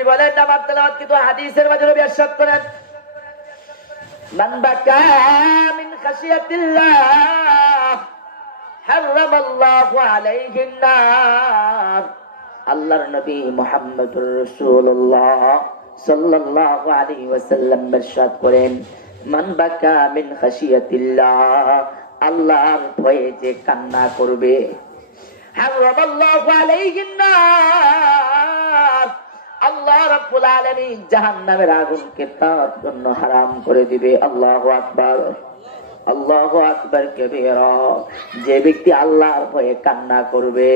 নবী বলেন আমার তেলাওয়াত কিন্তু হাদিসের মাঝে নবী ইরশাদ করেন মান বাকা মিন খাশিয়াতিল্লাহ হারামাল্লাহু আলাইহিন নার। আল্লাহর নবী মুহাম্মদুর রাসূলুল্লাহ সাল্লাল্লাহু আলাইহি ওয়াসাল্লাম ইরশাদ করেন মান বাকা মিন খাশিয়াতিল্লাহ, আল্লাহর ভয়ে যে কান্না করবে, হারামাল্লাহু আলাইহিন নার, আল্লাহ রাব্বুল আলামিন জাহান্নামের আগুনকে তার জন্য হারাম করে দিবে। আল্লাহু আকবার, আল্লাহু আকবার কবীরা। যে ব্যক্তি আল্লাহর ভয়ে কান্না করবে,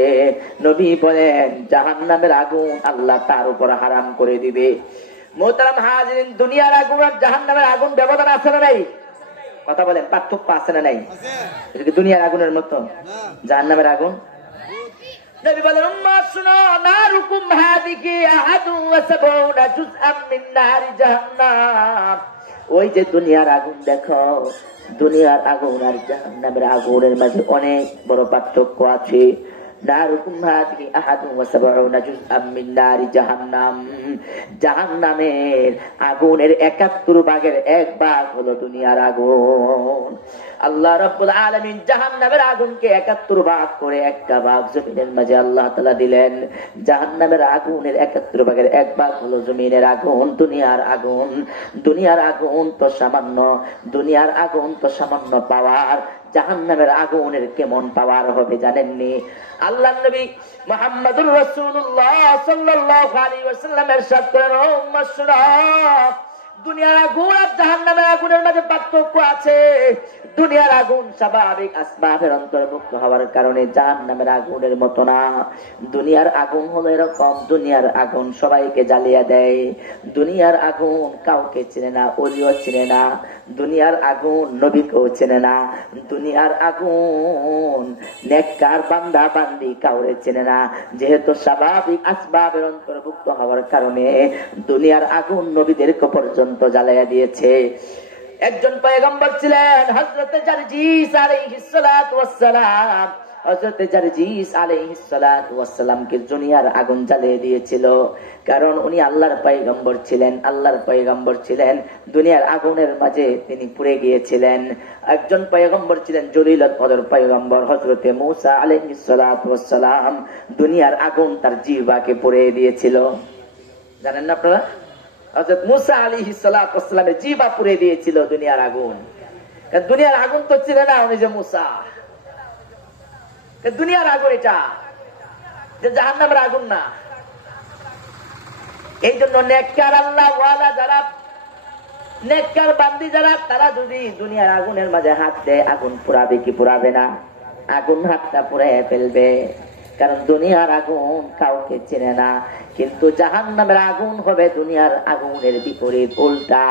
নবী বলেন জাহান্নামের আগুন আল্লাহ তার উপর হারাম করে দিবে। মুহতারাম হাজিরিন, দুনিয়ার আগুন আর জাহান্নামের আগুন ব্যবধান আছে না নাই? কথা বলেন, পার্থক্য আছে না নাই? এটা কি দুনিয়ার আগুনের মতো জাহান্নামের আগুন? নবী বলেন উম্মাত শুনো, নারুকুম হাদিহি আহাদু ওয়া সাবউনা জুজআম মিন নারি জাহান্নাম। ওই যে দুনিয়ার আগুন দেখো, দুনিয়ার আগুন আর জাহান্নামের আগুনের মাঝে অনেক বড় পার্থক্য আছে। নারুকুম হাদিহি আহাদু ওয়া সাবউনা জুজআম মিন নারি জাহান্নাম, জাহান্নামের আগুনের ৭১ ভাগের ১ ভাগ হলো দুনিয়ার আগুন। আল্লাহ রাব্বুল আলামিন জাহান্নামের আগুনকে ৭১ ভাগ করে একটা ভাগ জমিনের মাঝে আল্লাহ তাআলা দিলেন। জাহান্নামের আগুনের ৭১ ভাগের ১ ভাগ হলো জমিনের আগুন, দুনিয়ার আগুন। দুনিয়ার আগুন তো সামান্য, দুনিয়ার আগুন তো সামান্য পাওয়ার, জাহান্নামের আগুনের কেমন পাওয়ার হবে জানেননি? আল্লাহর নবী মুহাম্মদুর রাসূলুল্লাহ সাল্লাল্লাহু আলাইহি ওয়াসাল্লাম ইরশাদ করেন ও উম্মাত শুনো, দুনিয়ার আগুন আর জাহান্নামের আগুনের মাঝে পার্থক্য আছে। দুনিয়ার আগুন স্বাভাবিক আসবাবের অন্তর্ভুক্ত হওয়ার কারণে জাহান্নামের আগুনের মতো না। দুনিয়ার আগুন হলো এরকম, দুনিয়ার আগুন সবাইকে জ্বালিয়ে দেয়। দুনিয়ার আগুন কাউকে চেনে না, ওলিও চেনে না। দুনিয়ার আগুন নবীকেও চেনে না। দুনিয়ার আগুন নেককার বান্দা বান্দি কাউরে চেনে না। যেহেতু স্বাভাবিক আসবাবের অন্তর্ভুক্ত হওয়ার কারণে দুনিয়ার আগুন নবীদেরকে পর্যন্ত জ্বালাইয়া দিয়েছে। একজন পয়গম্বর ছিলেন হযরত জারজিস আলাইহিস সালাতু ওয়াস সালাম। হযরত জারজিস আলাইহিস সালাতু ওয়াস সালামকে দুনিয়ার আগুন জ্বালিয়ে দিয়েছিল, কারণ উনি আল্লাহর পয়গম্বর ছিলেন। আল্লাহর পয়গম্বর ছিলেন, দুনিয়ার আগুনের মাঝে তিনি পুড়ে গিয়েছিলেন। একজন পয়গম্বর ছিলেন জলিলুল কদর পয়গম্বর হযরত মূসা আলাইহিস সালাতু ওয়াস সালাম, দুনিয়ার আগুন তার জিহ্বাকে পুড়িয়ে দিয়েছিল। জানেন না আপনারা? হযরত মূসা আলাইহিস সালাতু ওয়াস সালামের জিহ্বা পুড়িয়ে দিয়েছিল দুনিয়ার আগুন। কারণ দুনিয়ার আগুন তো ছিল না উনি যে মূসা, দুনিয়ার আগুন এটা, যে জাহান্নামের আগুন না। এই জন্য নেককার আল্লাহ ওয়ালা যারা, নেককার বান্দি যারা, তারা যদি দুনিয়ার আগুনের মাঝে হাত দেয়, আগুন পুরাবে কি পুরাবে না? আগুন হাতটা পুড়িয়ে ফেলবে। কারণ দুনিয়ার আগুন কাউকে চেনে না। কিন্তু জাহান্নামের আগুন হবে দুনিয়ার আগুনের বিপরীত, উল্টা।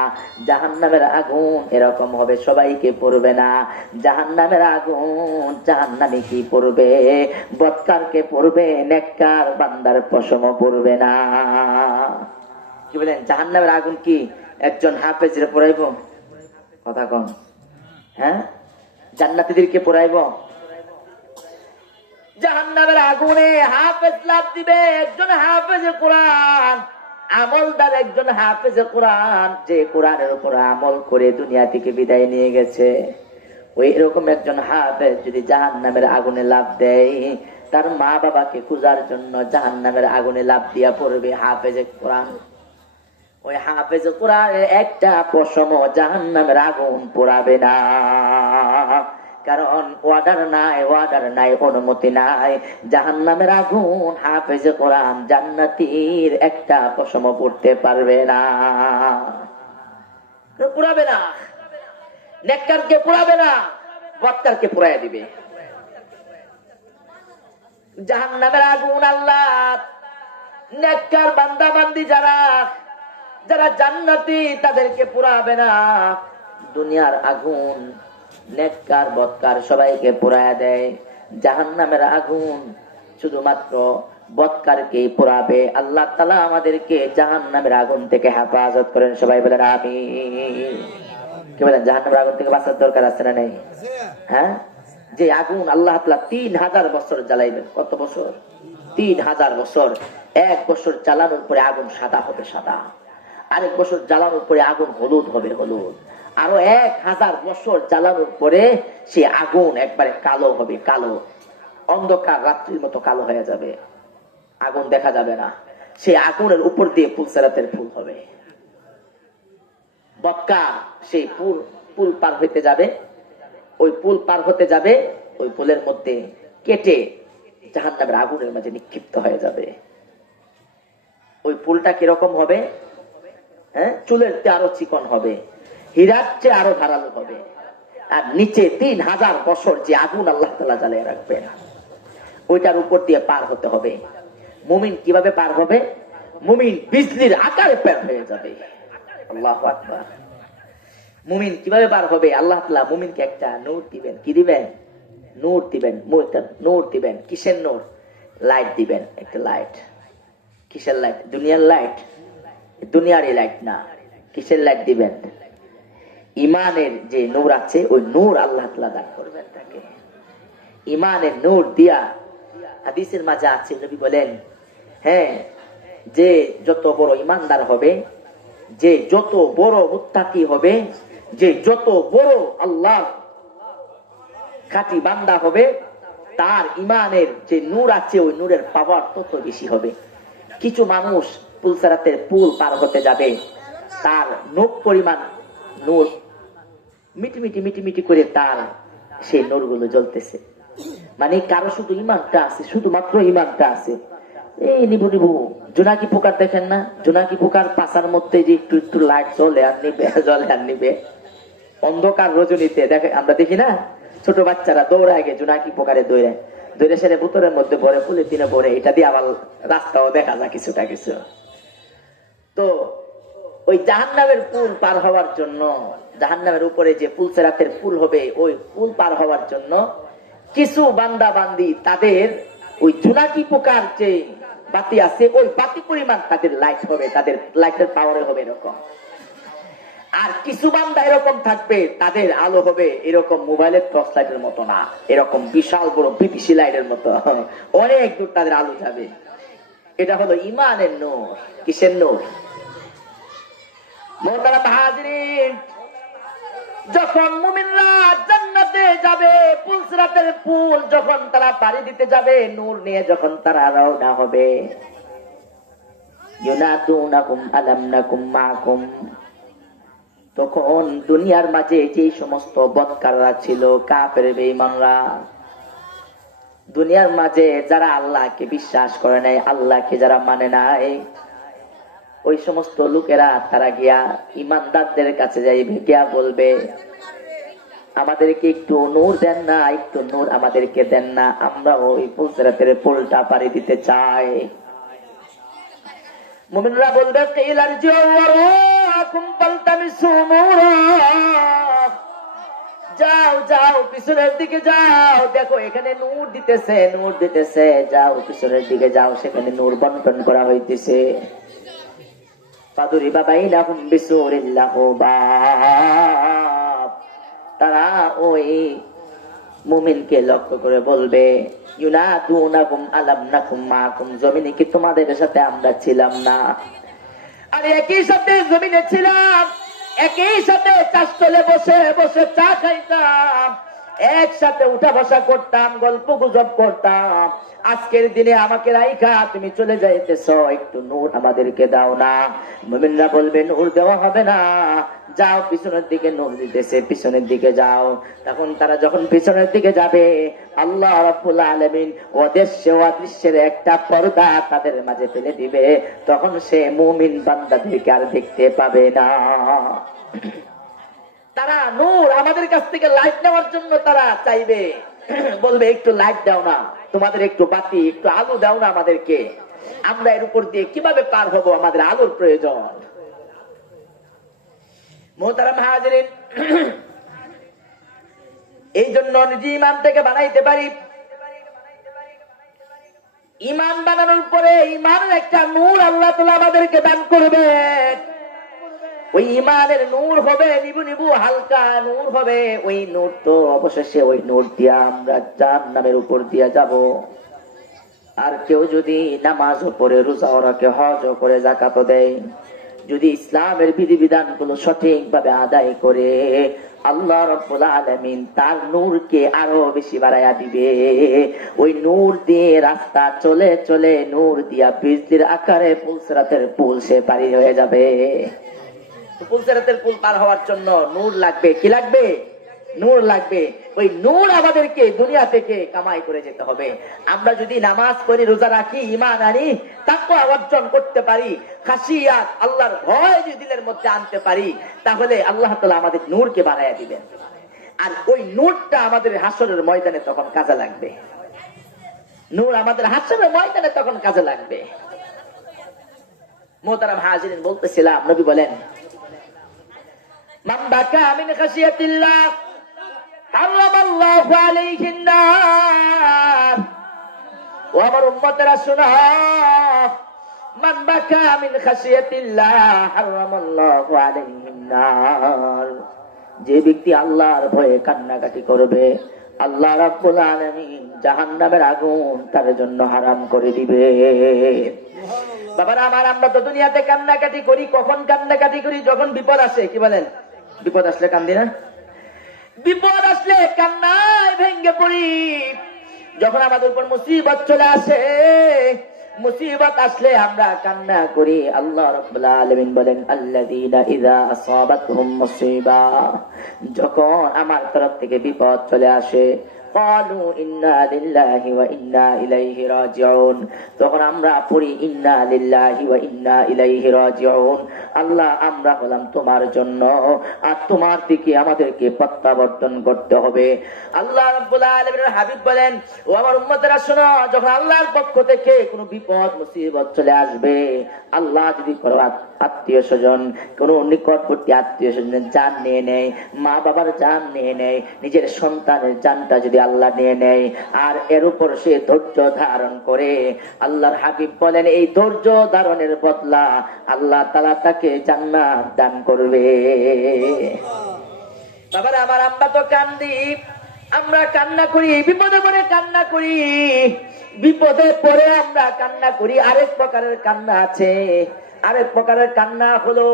জাহান্নামের আগুন এরকম হবে, সবাইকে পড়বে না। জাহান্নামের আগুন জাহান্নামে কি পড়বে? বদকারকে পড়বে, নেককার বান্দার পশম পড়বে না। কি বলেন? জাহান্নামের আগুন কি একজন হাফেজরে পড়াইব? কথা কন। হ্যাঁ, জান্নাতীদেরকে পড়াইব? জাহান্নামের আগুনে হাফেজ লাভ দিবে একজন হাফেজে কোরআন, আমলদার একজন হাফেজে কোরআন, যে কোরআনের উপর আমল করে দুনিয়া থেকে বিদায় নিয়ে গেছে। ওই এরকম একজন হাফেজ যদি জাহান্নামের আগুনে লাভ দেয়, তার মা বাবাকে খোঁজার জন্য জাহান্নামের আগুনে লাভ দিয়া পড়বে হাফেজে কোরআন। ওই হাফেজে কোরআনের একটা পশম জাহান্নামের আগুন পোড়াবে না। কারণ ওয়ার্ডার নাই, অনুমতি নাই। জাহান্নামের আগুন হাফেজে কোরআন জান্নাতীর একটা পশম পড়তে পারবে না, পুরাবে না। নেককারকে পুরাবে না, বদকারকে পুরাইয়া দিবে। জাহান্নামের আগুন আল্লাহ নেককার বান্দা বান্দি যারা, যারা জান্নাতি, তাদেরকে পুরাবে না। দুনিয়ার আগুন নেককার বদকার সবাইকে পোড়ায়া দেয়। জাহান্নামের আগুন শুধুমাত্র বদকারকেই পোড়াবে। আল্লাহ তাআলা আমাদেরকে জাহান্নামের আগুন থেকে হেফাজত করেন। সবাই বলেন আমিন। কি বলেন? জাহান্নামের আগুন থেকে বাঁচার দরকার আছে না নেই? হ্যাঁ, যে আগুন আল্লাহ তাআলা ৩০০০ বছর জ্বালাইবেন। কত বছর? 3000 বছর। 1 বছর জ্বালানোর পরে আগুন সাদা হবে, সাদা। আরেক বছর জ্বালানোর পরে আগুন হলুদ হবে, হলুদ। আরো 1000 বছর জ্বালানোর পরে সে আগুন একবারে কালো হবে, কালো। অন্ধকার রাত্রির মতো কালো হয়ে যাবে, আগুন দেখা যাবে না। সে আগুনের উপর দিয়ে পুলসেরাতের ফুল হবে। বক্কা সেই পুল পার হইতে যাবে, ওই পুল পার হতে যাবে, ওই পুলের মধ্যে কেটে জাহান্নামের আগুনের মাঝে নিক্ষিপ্ত হয়ে যাবে। ওই পুলটা কিরকম হবে? চুলের চেয়ে আরো চিকন হবে, হীরার চেয়ে আরো ধারালো হবে। আর নিচে 3000 বছর যে আগুন আল্লাহ তাআলা জ্বালিয়ে রাখবেন, ওইটার উপর দিয়ে পার হতে হবে। মুমিন কিভাবে পার হবে? মুমিন বিজলির আকারে পার হয়ে যাবে। আল্লাহু আকবার। মুমিন কিভাবে পার হবে? আল্লাহ তাআলা মুমিনকে একটা নূর দিবেন। কি দিবেন? নূর দিবেন। নূর দিবেন। কিসের নূর? লাইট দিবেন, একটা লাইট। কিসের লাইট? দুনিয়ার লাইট? দুনিয়ারই লাইট না। কিসের লাইট দিবেন? ইমানের যে নূর আছে, ওই নূর আল্লাহ তাআলা দান করবেন তাকে। ইমানের নূর দিয়া, হাদিসের মাঝে আছে, নবী বলেন, যে যত বড় ইমানদার হবে, যে যত বড় মুত্তাকি হবে, যে যত বড় আল্লাহ খাঁটি বান্দা হবে, তার ইমানের যে নূর আছে, ওই নূরের পাওয়ার তত বেশি হবে। কিছু মানুষ পুলসেরাতের পুল পার হতে যাবে, তার নখ পরিমাণ নূর মিটিমিটি মিটিমিটি করে তার সেই নূরগুলো জ্বলতেছে। মানে কারো শুধু ইমানটা আছে, শুধুমাত্র ইমানটা আছে। এই নিবু নিবু জোনাকি পোকার দেখেন না? জোনাকি পোকার পাশার মধ্যে যে একটু একটু লাইট জ্বলে আর নিবে, জ্বলে আর নিবে। অন্ধকার রজনীতে দেখে, আমরা দেখি না ছোট বাচ্চারা দৌড়ায় গে জোনাকি পোকারে দৌড়ায়, দৌড়ে সেরে বোতলের মধ্যে ভরে, পলিথিনে ভরে, এটা দিয়ে আবার রাস্তাও দেখা যায় কিছুটা কিছু। তো ওই জাহান্নামের পুল পার হওয়ার জন্য, জাহান্নামের উপরে যে পুলসেরাতের পুল হবে, ওই পুল পার হওয়ার জন্য কিছু বান্দা বান্দি তাদের ওই জোনাকি পোকার যে বাতি আছে, ওই বাতি পরিমাণ তাদের লাইট হবে, তাদের লাইটের পাওয়ারে হবে এরকম। আর কিছু বান্দা এরকম থাকবে, তাদের আলো হবে এরকম মোবাইলের টর্চ লাইটের মতো না, এরকম বিশাল বড় বিপিসি লাইটের মতো, অনেক দূর তাদের আলো যাবে। এটা হলো ইমানের নূর। কিসের নূর? মুহতারাম হাজিরিন, যখন মুমিনরা জান্নাতে যাবে, পুলসিরাতের পুল যখন তারা পাড়ি দিতে যাবে, নূর নিয়ে যখন তারা রওনা হবে, ইউনাদুনাকুম আলাম নাকুম মাকুম, তখন দুনিয়ার মাঝে যে সমস্ত বদকাররা ছিল, কাফের বেঈমানরা, দুনিয়ার মাঝে যারা আল্লাহকে বিশ্বাস করে নাই, আল্লাহকে যারা মানে নাই, ওই সমস্ত লোকেরা তারা গিয়া ইমানদারদের কাছে যাইবে, গিয়া বলবে, আমাদেরকে একটু নূর দেন না, একটু নূর আমাদেরকে দেন না, আমরা ওই পুলসিরাতের পুলটা পাড়ি দিতে চাই। মুমিনরা বলবে, যাও যাও পিছনের দিকে যাও, দেখো এখানে নূর দিতেছে, নূর দিতেছে, যাও পিছনের দিকে যাও, সেখানে নূর বন্টন করা হইতেছে। তারা ওই মুমিনকে লক্ষ্য করে বলবে, ইউনাদুনাকুম আলাম নাকুম মাকুম, জমিনে কি তোমাদের সাথে আমরা ছিলাম না? আরে একই সাথে জমিনে ছিলাম, একই সাথে চাষতলে বসে বসে চা খাইতাম, একসাথে উঠা বসা করতাম, গল্প গুজব করতাম। আজকের দিনে আমাকে রাইখা তুমি চলে যাইতেছ, একটু নূর আমাদেরকে দাও না। মুমিনরা বলবে, নূর দেওয়া হবে না, যাও পিছনের দিকে নূর দিতেছে, পিছনের দিকে যাও। তখন তারা যখন পিছনের দিকে যাবে, আল্লাহ রাব্বুল আলামিন অদৃশ্য অদৃশ্যের একটা পর্দা তাদের মাঝে ফেলে দিবে, তখন সে মুমিন বান্দাদেরকে আর দেখতে পাবে না। তারা নূর আমাদের কাছ থেকে লাইট নেওয়ার জন্য তারা চাইবে, বলবে, একটু লাইট দাও না, তোমাদের একটু বাতি, একটু আলো দাও না আমাদেরকে, আমরা এর উপর দিয়ে কিভাবে পার হবো, আমাদের আলোর প্রয়োজন। মুহতারাম হাজিরিন, এই জন্য নিজে ইমান থেকে বানাইতে পারি। ইমান বানানোর পরে ইমানের একটা নূর আল্লাহ তাআলা আমাদেরকে দান করবে। ওই ইমানের নূর হবে নিবু নিবু হালকা নূর হবে, ওই নূর তো অবশেষে ওই নূর দিয়া আমরা জাহান্নামের উপর দিয়া যাব। আর কেউ যদি নামাজও পড়ে, রোজাও রাখে, হজও করে, যাকাতও দেয়, যদি ইসলামের বিধিবিধান গুলো সঠিকভাবে আদায় করে, আল্লাহ রাব্বুল আলামিন তার নূরকে আরো বেশি বাড়ায়া দিবে। ওই নূর দিয়ে রাস্তা চলে চলে নূর দিয়া বিজলির আকারে পুলসিরাতের পুল সে পারি হয়ে যাবে। পুলসিরাতের পুল পার হওয়ার জন্য নূর লাগবে। কি লাগবে? নূর লাগবে। ওই নূর আমাদেরকে দুনিয়া থেকে কামাই করে যেতে হবে। আমরা যদি নামাজ পড়ি, রোজা রাখি, ঈমান আনি, তাকওয়া অর্জন করতে পারি, খাশিয়াত আল্লাহর ভয় যদি দিলের মধ্যে আনতে পারি, তাহলে আল্লাহ তাআলা আমাদের নূরকে বাড়ায়া দিবেন। আর ওই নূরটা আমাদের হাসরের ময়দানে তখন কাজে লাগবে। নূর আমাদের হাসরের ময়দানে তখন কাজে লাগবে। মুহতারাম হাজিরিন, বলতেছিলাম, নবী বলেন, মান বাকা মিন খাশিয়াতিল্লাহ হারামাল্লাহু আলাইহিন নার। ও আমার উম্মতেরা শোনো, মান বাকা মিন খাশিয়াতিল্লাহ হারামাল্লাহু আলাইহিন নার। যে ব্যক্তি আল্লাহর ভয়ে কান্নাকাটি করবে, আল্লাহ রাব্বুল আলামিন জাহান্নামের আগুন তার জন্য হারাম করে দিবে। বাবারা আমার, আমরা তো দুনিয়াতে কান্নাকাটি করি। কখন কান্নাকাটি করি? যখন বিপদ আসে। কি বলেন? বিপদ আসলে কান্দি না? বিপদ আসলে কান্নায় ভেঙ্গে পড়ি। যখন আমাদের উপর মুসিবত চলে আসে, মুসিবত আসলে আমরা কান্না করি। আল্লাহ রাব্বুল আলামিন বলেন, আল্লাযীনা ইযা আসাবাতহুম মুসিবা, যখন আমার তরফ থেকে বিপদ চলে আসে, ক্বালু ইন্না লিল্লাহি ওয়া ইন্না ইলাইহি রাজিউন, তখন আমরা পড়ি ইন্না লিল্লাহি ওয়া ইন্না ইলাইহি রাজিউন। আল্লাহ, আমরা হলাম তোমার জন্য, আর তোমার দিকে আমাদেরকে প্রত্যাবর্তন করতে হবে। আল্লাহ রাব্বুল আলামিনের হাবিব বলেন, ও আমার উম্মতেরা শোনো, যখন আল্লাহর পক্ষ থেকে কোনো বিপদ মুসিবত চলে আসবে, আল্লাহ যদি কোনো আত্মীয় স্বজন, কোন নিকটবর্তী আত্মীয় স্বজনের জান নিয়ে নেয়, মা বাবার জান নিয়ে নেয়, নিজের সন্তানের জানটা যদি আল্লাহ নিয়ে নেয়, আর এর উপর সে ধৈর্য ধারণ করে, আল্লাহর হাবিব বলেন, এই ধৈর্য ধারণের বদলা আল্লাহ তাআলা তাকে জান্নাত দান করবে। বাবার আমার, আমরা তো কান্দি, আমরা কান্না করি, বিপদে পড়ে কান্না করি, বিপদে পড়ে আমরা কান্না করি। আরেক প্রকারের কান্না আছে। আরেক প্রকারের কান্না হলো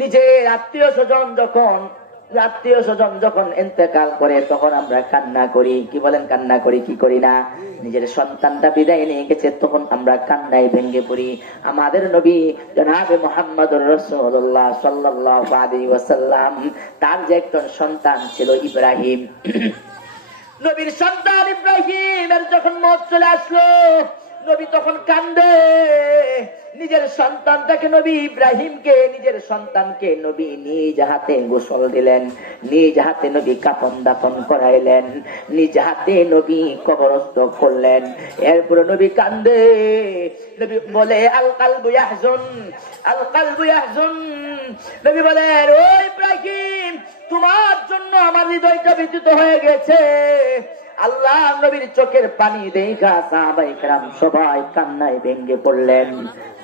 নিজের আত্মীয় স্বজন যখন ইন্তেকাল করে, তখন আমরা কান্না করি। কি বলেন? কান্না করি, কি করি না? নিজের সন্তানটা বিদায় নিয়ে গেছে, তখন আমরা কান্নায় ভেঙ্গে পড়ি। আমাদের নবী জনাবে মুহাম্মদুর রাসূলুল্লাহ সাল্লাল্লাহু আলাইহি ওয়াসাল্লাম, তার যে একজন সন্তান ছিল ইব্রাহিম, নবীর সন্তান ইব্রাহিমের যখন মওত চলে আসলো, নবী তখন কান্দে। নিজের সন্তানটাকে, নবী ইব্রাহিমকে, নিজের সন্তানকে নবী নিজ হাতে গোসল দিলেন, নিজ হাতে নবী কাফন দাফন করাইলেন, নিজ হাতে নবী কবরস্থ করলেন। এরপরে নবী কান্দে। নবী বলে, আল কালবু ইয়াহজুন, আল কালবু ইয়াহজুন। নবী বলেন, ও ইব্রাহিম, তোমার জন্য আমার হৃদয়টা ব্যথিত হয়ে গেছে। আল্লাহ নবীর চোখের পানি দেখা সাহাবায়ে কেরাম সবাই কান্নায় ভেঙ্গে পড়লেন।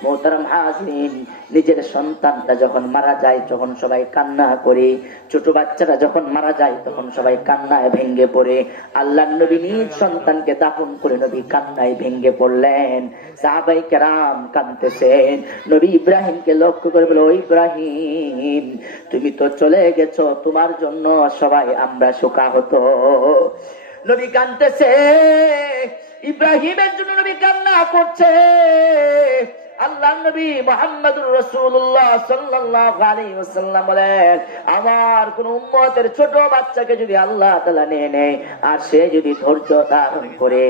মুহতারাম হাজিরিন, নিজের সন্তানটা যখন মারা যায় তখন সবাই কান্না করে, ছোট বাচ্চারা যখন মারা যায় তখন সবাই কান্নায় ভেঙ্গে পড়ে। আল্লাহর নবী নিজ সন্তানকে দাফন করে নবী কান্নায় ভেঙ্গে পড়লেন। সাহাবায়ে কেরাম কাঁদতেছেন। নবী ইব্রাহিমকে লক্ষ্য করে বলে, ও ইব্রাহিম, তুমি তো চলে গেছো, তোমার জন্য সবাই আমরা শোকাহত। নবী কাঁদতেছে, ইব্রাহিমের জন্য নবী কান্না করছে। আল্লাহ নবী মুহাম্মদুর রাসূলুল্লাহ সাল্লাল্লাহু আলাইহি ওয়াসাল্লাম বলেন, আমার কোন উম্মতের ছোট বাচ্চাকে যদি আল্লাহ তাআলা নিয়ে নেয়, আর সে যদি ধৈর্য ধারণ করে,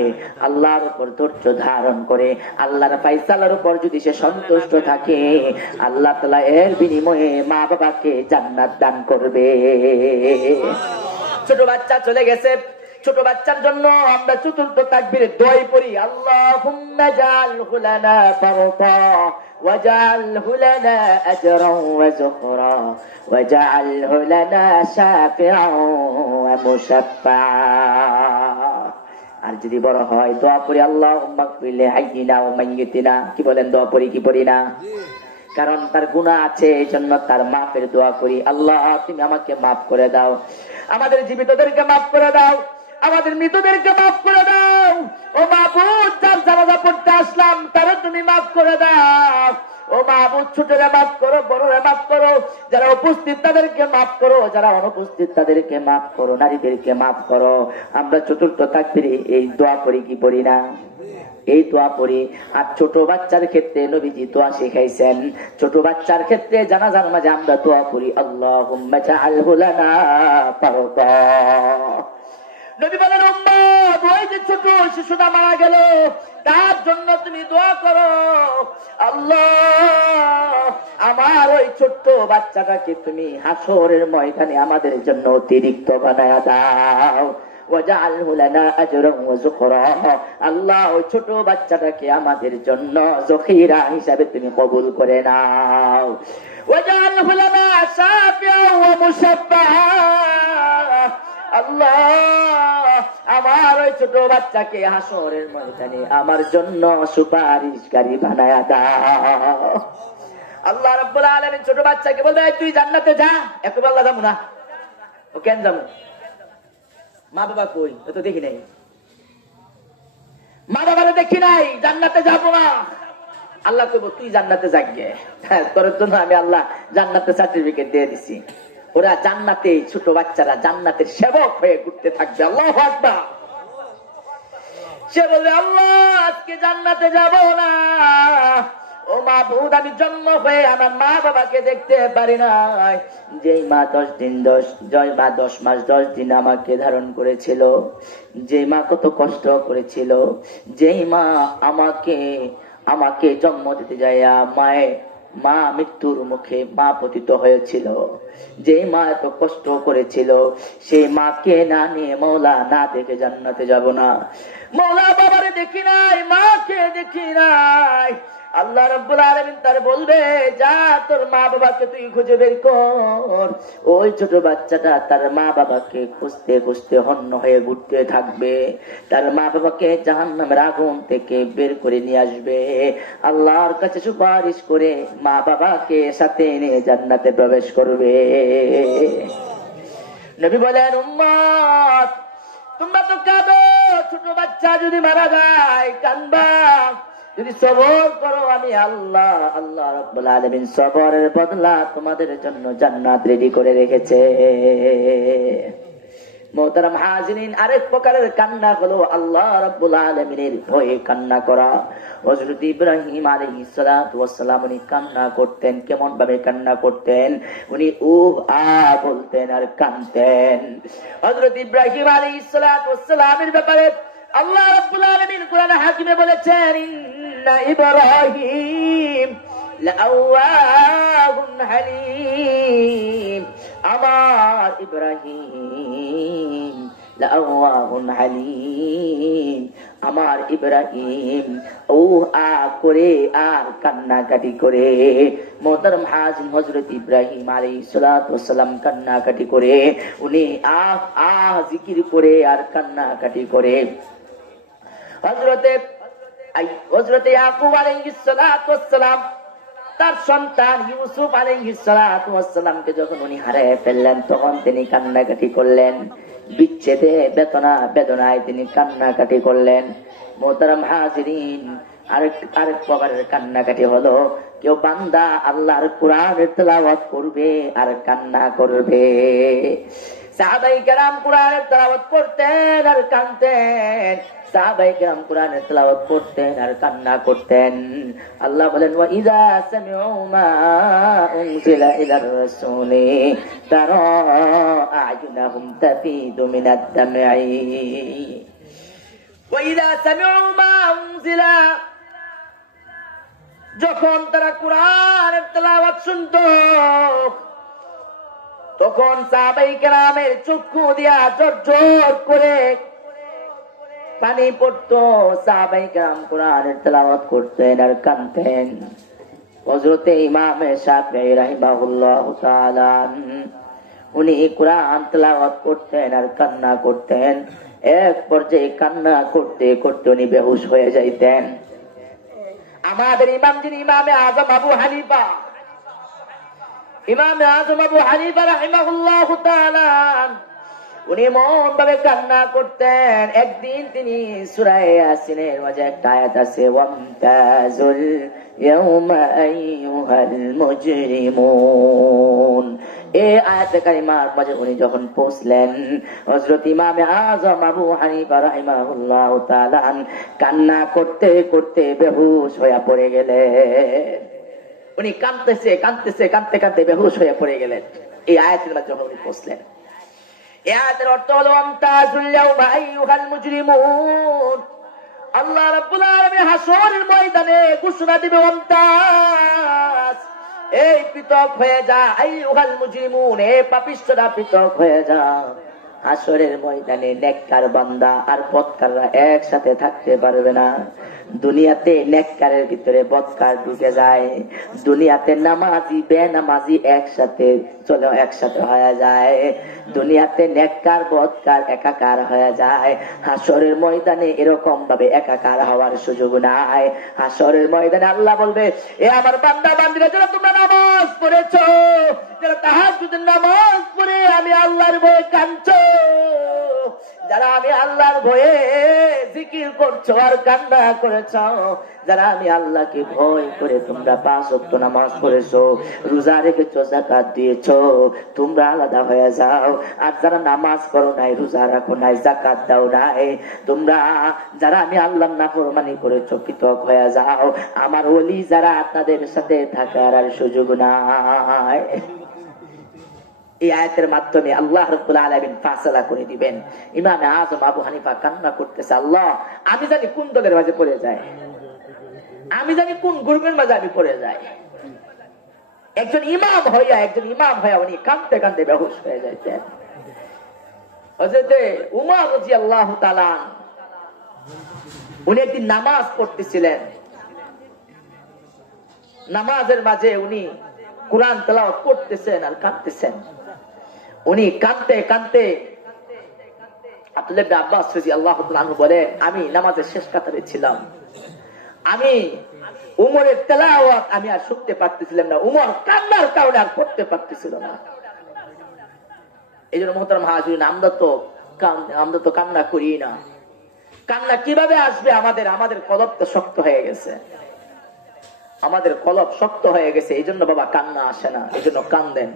আল্লাহর উপর ধৈর্য ধারণ করে, আল্লাহর ফয়সালার উপর যদি সে সন্তুষ্ট থাকে, আল্লাহ তাআলা এর বিনিময়ে মা বাবাকে জান্নাত দান করবে। ছোট বাচ্চা চলে গেছে, ছোট বাচ্চার জন্য আমরা চতুর্থ তাকবীরে দোয়া পড়ি, আল্লাহুম্মা জাআলহু লানা ফারতা ওয়াজআলহু লানা আজরান ওয়া যুখরা ওয়াজআলহু লানা শাফিআন ওয়া মুশাফফা। আর যদি বড় হয় দোয়া পড়ি, আল্লাহুম্মা গফির লিহাইয়িনা ওয়া মাইয়িতিনা। কি বলেন? দোয়া পড়ি কি পড়ি না? কারণ তার গুনাহ আছে, এই জন্য তার মাফের দোয়া করি। আল্লাহ, তুমি আমাকে মাফ করে দাও, আমাদের জীবিতদেরকে মাফ করে দাও, আমাদের মৃতদেরকে মাফ করে দাও। ও মাবুদ, যার জানাজা পড়তে আসলাম তারা তুমি মাফ করে দাও। ও মাবুদ, ছোটরা মাফ করো, বড়রা মাফ করো, যারা উপস্থিত তাদেরকে মাফ করো, যারা অনুপস্থিত তাদেরকে মাফ করো, নারীদেরকে মাফ করো। আমরা চতুর্থ তাকবীরে এই দোয়া করি কি পড়ি না? এই দোয়া পড়ি। আর ছোট বাচ্চার ক্ষেত্রে নবীজি দোয়া শিখাইছেন। ছোট বাচ্চার ক্ষেত্রে জানাজার মাঝে আমরা দোয়া করি, আল্লাহুম্মা জাআলহু লানা ফারদা। নবী বলেন, উম্মত, ওই যে ছোট শিশুটা মারা গেল তার জন্য তুমি দোয়া করো, আল্লাহ আমার ওই ছোট্ট বাচ্চাটাকে তুমি হাসরের ময়দানে আমাদের জন্য অতিরিক্ত বানায়া দাও। ওয়াজআলহু লানা আজরান ওয়া যুকরা। আল্লাহ ওই ছোট বাচ্চাটাকে আমাদের জন্য যখিরা হিসাবে তুমি কবুল করে নাও। ওয়াজআলহু লানা শাফিআ ওয়া মুশাফফা। আল্লাহ আমার ওই ছোট বাচ্চাকে হাসরের ময়দানে আমার জন্য সুপারিশকারী বানায়া দাও। আল্লাহ রাব্বুল আলামিন ছোট বাচ্চাকে বলবে, তুই জান্নাতে যা। একটু বললা যাবো না? ও কেন যাবো? মা বাবা কই? ও তো দেখি নাই, মা বাবারে দেখি নাই, জান্নাতে যাবো না। আল্লাহ কইব, তুই জান্নাতে যাগে, তোর জন্য আমি আল্লাহ জান্নাতে সার্টিফিকেট দিয়ে দিছি। ওরা জান্নাতে, ছোট বাচ্চারা জান্নাতের সেবক হয়ে ঘুরতে থাকবে। আল্লাহু আকবার। সে বলবে, আল্লাহ আজকে জান্নাতে যাব না। ও মাবুদ, আমি জন্ম হয়ে আমার মা বাবাকে দেখতে পারি নাই। যেই মা 10 মাস 10 দিন আমাকে ধারণ করেছিল, যেই মা কত কষ্ট করেছিল, যেই মা আমাকে জন্ম দিতে যায় মা মৃত্যুর মুখে মা পতিত হয়েছিল, যে মা এত কষ্ট করেছিল, সেই মাকে না নিয়ে মওলা না দেখে জান্নাতে যাব না। মওলা বাবারে দেখি নাই, মাকে দেখি নাই। আল্লাহ রাব্বুল আলামিন তার বলবে, যা তোর মা বাবাকে তুই খুঁজে বের কর। ওই ছোট বাচ্চাটা তার মা বাবাকে খুঁজতে খুঁজতে হন্য হয়ে ঘুরতে থাকবে। তার মা বাবাকে জাহান্নামের আগুন থেকে বের করে নিয়ে আসবে। আল্লাহর কাছে সুপারিশ করে মা বাবাকে সাথে নিয়ে জান্নাতে প্রবেশ করবে। নবী বলেন, উম্মত তোমরা তো কাঁদো, ছোট বাচ্চা যদি মারা যায় কাঁদবা, যদি সবর করো আমি আল্লাহ রাব্বুল আলামিন সবরের বদলা তোমাদের জন্য জান্নাত রেডি করে রেখেছে। মোহতারাম হাজিরিন, আরেক প্রকারের কান্না হলো আল্লাহ রাব্বুল আলামিনের ভয়ে কান্না করা। হযরত ইব্রাহিম আলাইহিস সালাতু ওয়াস সালাম উনি কান্না করতেন। কেমন ভাবে কান্না করতেন? উনি বলতেন আর কাঁদতেন। হযরত ইব্রাহিম আলাইহিস সালাতু ওয়াস সালামের ব্যাপারে আল্লাহ রাব্বুল আলামিন কোরআনে হাকিমে বলেছেন, ইন্না ইব্রাহিম লাআওয়াহুন হালিম। আমার ইব্রাহিম লাআওয়াহুন হালিম, আমার ইব্রাহিম করে আর কান্নাকাটি করে। মোহতারাম হাজির, হযরত ইব্রাহিম আলাইহিস সালাতু ওয়াস সালাম কান্নাকাটি করে, উনি জিকির করে আর কান্নাকাটি করে। হযরতে ইয়াকুব আলাইহিস সালাতু ওয়াস সালাম তার সন্তান ইউসুফ আলাইহিস সালাতু ওয়াস সালামকে যখন উনি হারিয়ে ফেললেন, তখন তিনি কান্নাকাটি করলেন। বিচ্ছেদে বেদনায় তিনি কান্নাকাটি করলেন। মোহতারাম হাজিরিন, আরেক প্রকারের কান্নাকাটি হলো, কেউ বান্দা আল্লাহর কোরআনের তেলাওয়াত করবে আর কান্না করবে। সাহাবায়ে কেরাম কোরআনের তেলাওয়াত করতেন আর কাঁদতেন। সাহাবায়ে কেরাম কোরআনের তেলাওয়াত করতেন আর কান্না করতেন। আল্লাহ বলেন, ওয়া ইযা সামিউ মা উনজিলা ইলার রাসূলি তারা আ'য়ুনাহুম তাফিদু মিনাদ দাম'i। ওয়া ইযা সামিউ মা উনজিলা, যখন তারা কোরআনের তেলাওয়াত শুনতো, তখন সাহাবায়ে কেরামের চক্ষু দিয়া ঝরঝর করে পানি পড়তো। সাহাবায়ে কেরাম কোরআনের তেলাওয়াত করতেন আর কাঁদতেন। হযরতে ইমাম শাফিঈ রাহিমাহুল্লাহু তাআলা উনি কোরআন তেলাওয়াত করতেন আর কান্না করতেন। এক পর্যায়ে কান্না করতে করতে উনি বেহুশ হয়ে যাইতেন। আমাদের ইমাম যিনি ইমামে আযম আবু হানিফা, ইমামে আযম আবু হানিফা রাহিমাহুল্লাহু তাআলা, উনি এমন ভাবে কান্না করতেন। একদিন তিনি সূরা ইয়াসিনের মাঝে একটা আয়াত আছে, ওয়ামতাজুল ইয়াউমা আইয়ুহাল মুজরিমুন, এই আয়াতে কারিমার মাঝে উনি যখন পৌঁছলেন, হযরত ইমামে আযম আবু হানিফা রাহিমাহুল্লাহ তাআলা কান্না করতে করতে বেহুশ হয়ে পড়ে গেলেন। উনি কাঁদতেছে কাঁদতেছে কাঁদতে কাঁদতে বেহুশ হয়ে পড়ে গেলেন এই আয়াতের মাঝে যখন উনি পৌঁছলেন। এই আয়াতের অর্থ হলো আমতাজুল ইয়াউমা আইয়ুহাল মুজরিমুন, আল্লাহ রাব্বুল আলামিন হাসরের ময়দানে ঘোষণা দিবে, আমতাজ, এই পৃথক হয়ে যা, আইয়ুহাল মুজরিমুন, এই পাপিষ্ঠরা পৃথক হয়ে যা। হাসরের ময়দানে নেককার বান্দা আর বদকাররা একসাথে থাকতে পারবে না। দুনিয়াতে নেককারের ভিতরে বদকার ঢুকে যায়, দুনিয়াতে নামাজি বেনামাজি একসাথে হয়ে যায়, দুনিয়াতে নেককার বদকার একাকার হয়ে যায়। হাসরের ময়দানে এরকম ভাবে একাকার হওয়ার সুযোগ নাই। হাসরের ময়দানে আল্লাহ বলবে, এ আমার বান্দা বান্দিরা, যারা তোমরা নামাজ পড়েছো, যারা তাহাজ্জুদের নামাজ পড়ে আমি আল্লাহর ভয়ে কাঁদছো, যারা আমি আল্লাহর ভয়ে জিকির করছো আর কান্না করেছো, যারা আমি আল্লাহকে ভয় করে তোমরা 5 ওয়াক্ত নামাজ পড়েছো, রোজা রেখেছো, যাকাত দিয়েছো, তোমরা আলাদা হয়ে যাও। আর যারা নামাজ পড়ো নাই, রোজা রাখো নাই, যাকাত দাও নাই, তোমরা যারা আমি আল্লাহর নাফরমানি করেছো, পৃথক হয়ে যাও। আমার ওলি যারা, তাদের সাথে থাকার আর সুযোগ নাই। এই আয়াতের মাধ্যমে আল্লাহ রাব্বুল আলামিন ফায়সালা করে দিবেন। ইমাম আযম আবু হানিফা কান্না করতেছে, আল্লাহ, আমি জানি কোন দলের মাঝে পড়ে যায়, আমি জানি কোন গ্রুপের মাঝে আমি পড়ে যাই। একজন ইমাম হইয়া উনি কাঁদতে কাঁদতে বেহুশ হয়ে যাইতেন। হযরত উমর রাদিয়াল্লাহু তাআলা উনি একদিন নামাজ পড়তেছিলেন, নামাজের মাঝে উনি কোরআন তেলাওয়াত করতেছেন আর কাঁদতেছেন। উনি কাঁদতে কাঁদতে আব্দুল্লাহ ইবনে আব্বাস রাদিয়াল্লাহু তাআলা আনহু বলে, আমি নামাজের শেষ কাতারে ছিলাম, আমি উমরের তেলাওয়াত আমি আর শুনতে পারতেছিলাম না, উমর কান্নার কারণে আর পড়তে পারতেছিল না। এই জন্য মুহতারাম হাজিরিন, আমরা তো কান্না করি না। কান্না কিভাবে আসবে? আমাদের কলব তো শক্ত হয়ে গেছে, আমাদের কলব শক্ত হয়ে গেছে, এই জন্য বাবা কান্না আসে না। এই জন্য কান্দেন।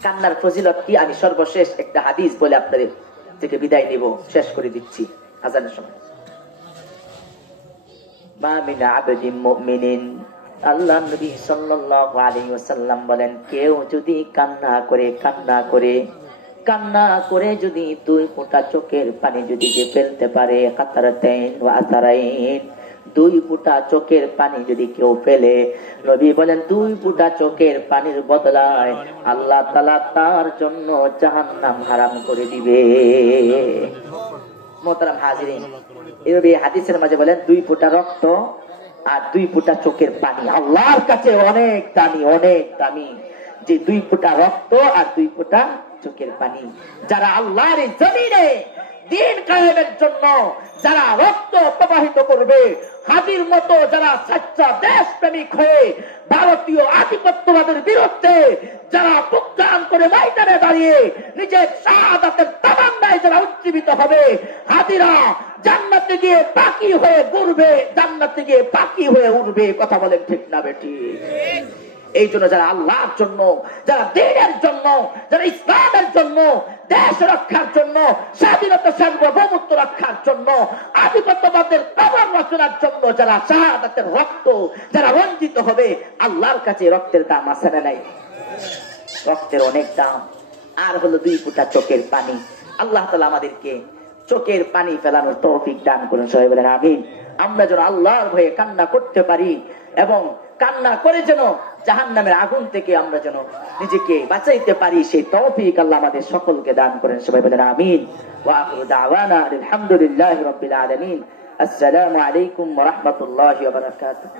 কান্নার ফজিলত কি, আমি সর্বশেষ একটা হাদিস বলে আপনাদের থেকে বিদায় নিব, শেষ করে দিচ্ছি আজানের সময়। মা মিন আবদিন মুমিনিন, আল্লাহ নবী সাল্লাল্লাহু আলাইহি ওয়াসাল্লাম বলেন, কেউ যদি কান্না করে যদি 2 ফোঁটা চোখের পানি যদি যে ফেলতে পারে, কাতারাতাইন ওয়া আতারাইন, 2 ফোঁটা চোখের পানি যদি কেউ ফেলে, নবী বলেন 2 ফোঁটা চোখের পানির বদলায় আল্লাহ তাআলা তার জন্য জাহান্নাম হারাম করে দিবে। মুহতারাম হাজিরিন, এই হাদিসের মাঝে বলেন 2 ফোঁটা রক্ত আর 2 ফোঁটা চোখের পানি আল্লাহর কাছে অনেক দামি, অনেক দামি। যে 2 ফোঁটা রক্ত আর 2 ফোঁটা চোখের পানি, যারা আল্লাহর এই জমিনে দ্বীন কায়েমের জন্য যারা রক্ত প্রবাহিত করবে, হাদির মতো যারা সচ্চা দেশপ্রেমিক হয়ে ভারতীয় আধিপত্যবাদের বিরুদ্ধে যারা বুকদান করে ময়দানে দাঁড়িয়ে নিজের শাহাদাতের তামান্নায় যারা উজ্জীবিত হবে, হাদিরা জান্নাতে গিয়ে পাখি হয়ে ঘুরবে, জান্নাতে গিয়ে পাখি হয়ে উঠবে। কথা বলেন ঠিক না বেঠিক? এই জন্য যারা আল্লাহর জন্য, যারা দ্বীনের জন্য, যারা ইসলামের জন্য, দেশ রক্ষার জন্য, স্বাধীনতা সার্বভৌমত্ব রক্ষার জন্য, আধিপত্যবাদের কবর রচনার জন্য যারা শাহাদাতের রক্ত যারা রঞ্জিত হবে, আল্লাহর কাছে রক্তের দাম আছে না নাই? রক্তের অনেক দাম। আর হলো 2 ফোঁটা চোখের পানি। আল্লাহ তাআলা আমাদেরকে চোখের পানি ফেলানোর তৌফিক দান করুন, সবাই বলেন আমিন। আমরা যেন আল্লাহর ভয়ে কান্না করতে পারি এবং কান্না করে যেন জাহান্নামের আগুন থেকে আমরা যেন নিজেকে বাঁচাইতে পারি, সেই তৌফিক আল্লাহ আমাদের সকলকে দান করেন, সবাই বলেন আমিন। ওয়া আখিরু দাওয়ানা আলহামদুলিল্লাহি রাব্বিল আলামিন। আসসালামু আলাইকুম ওয়া রাহমাতুল্লাহি ওয়া বারাকাতুহু।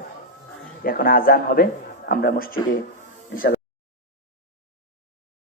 এখন আযান হবে, আমরা মসজিদে ইনশাআল্লাহ